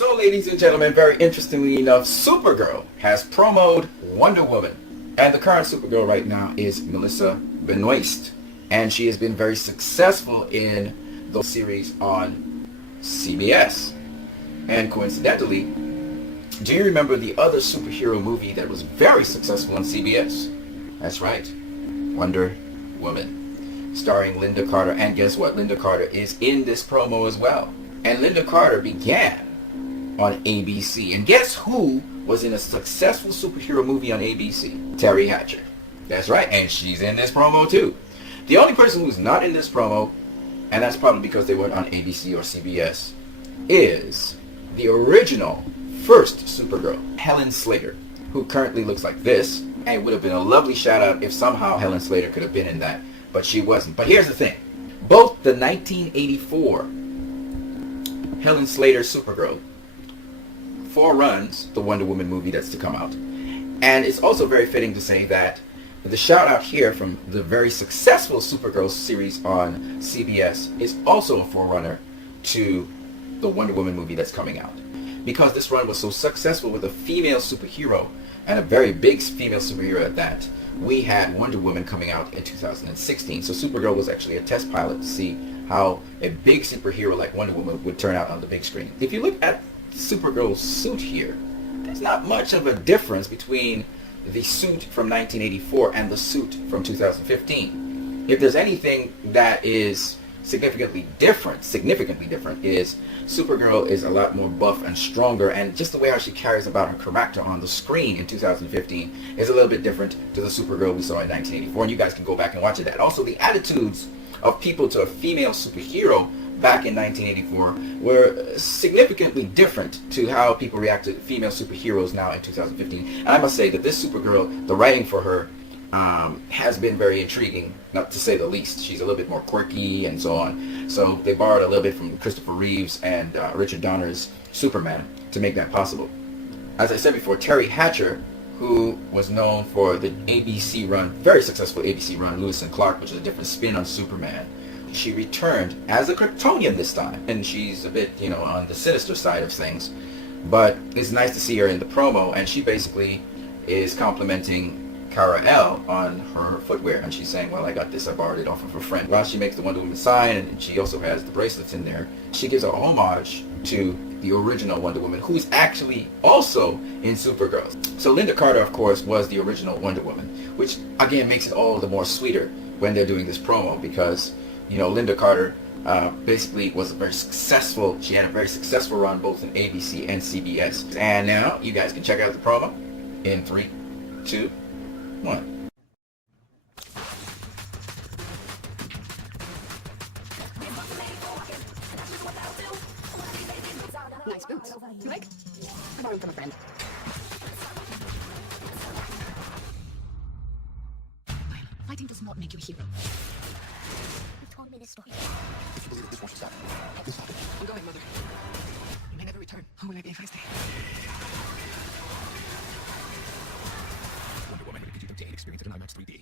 So, ladies and gentlemen, very interestingly enough, Supergirl has promoted Wonder Woman. And the current Supergirl right now is Melissa Benoist. And she has been very successful in the series on CBS. And coincidentally, do you remember the other superhero movie that was very successful on CBS? That's right, Wonder Woman, starring Linda Carter. And guess what? Linda Carter is in this promo as well. And Linda Carter began on ABC. And guess who was in a successful superhero movie on ABC? Terry Hatcher. That's right, and she's in this promo too. The only person who's not in this promo, and that's probably because they weren't on ABC or CBS, is the original first Supergirl, Helen Slater, who currently looks like this. And it would have been a lovely shout out if somehow Helen Slater could have been in that, but she wasn't. But here's the thing. Both the 1984 Helen Slater Supergirl foreruns the Wonder Woman movie that's to come out. And it's also very fitting to say that the shout out here from the very successful Supergirl series on CBS is also a forerunner to the Wonder Woman movie that's coming out. Because this run was so successful with a female superhero, and a very big female superhero at that, we had Wonder Woman coming out in 2016. So Supergirl was actually a test pilot to see how a big superhero like Wonder Woman would turn out on the big screen. If you look at Supergirl's suit here, there's not much of a difference between the suit from 1984 and the suit from 2015. If there's anything that is significantly different is Supergirl is a lot more buff and stronger, and just the way how she carries about her character on the screen in 2015 is a little bit different to the Supergirl we saw in 1984, and you guys can go back and watch that. Also, the attitudes of people to a female superhero back in 1984 were significantly different to how people react to female superheroes now in 2015. And I must say that this Supergirl, the writing for her has been very intriguing, not to say the least. She's a little bit more quirky and so on. So they borrowed a little bit from Christopher Reeves and Richard Donner's Superman to make that possible. As I said before, Terry Hatcher, who was known for the ABC run, very successful ABC run, Lewis and Clark, which is a different spin on Superman. She returned as a Kryptonian this time, and she's a bit, on the sinister side of things. But it's nice to see her in the promo, and she basically is complimenting Kara-El on her footwear, and she's saying, well, I got this, I borrowed it off of a friend. While she makes the Wonder Woman sign, and she also has the bracelets in there, she gives a homage to the original Wonder Woman, who's actually also in Supergirl. So Linda Carter, of course, was the original Wonder Woman, which again makes it all the more sweeter when they're doing this promo, because Linda Carter basically was she had a very successful run both in ABC and CBS. And now you guys can check out the promo in 3, 2, 1. Nice boots. You like? I borrowed them from a friend. Fighting does not make you a hero. You told me this story. If you believe it, this won't stop. Help me stop it. I'm going, Mother. You may never return. Who will I be if I stay? Wonder Woman, rated PG-13, experience it in IMAX 3D.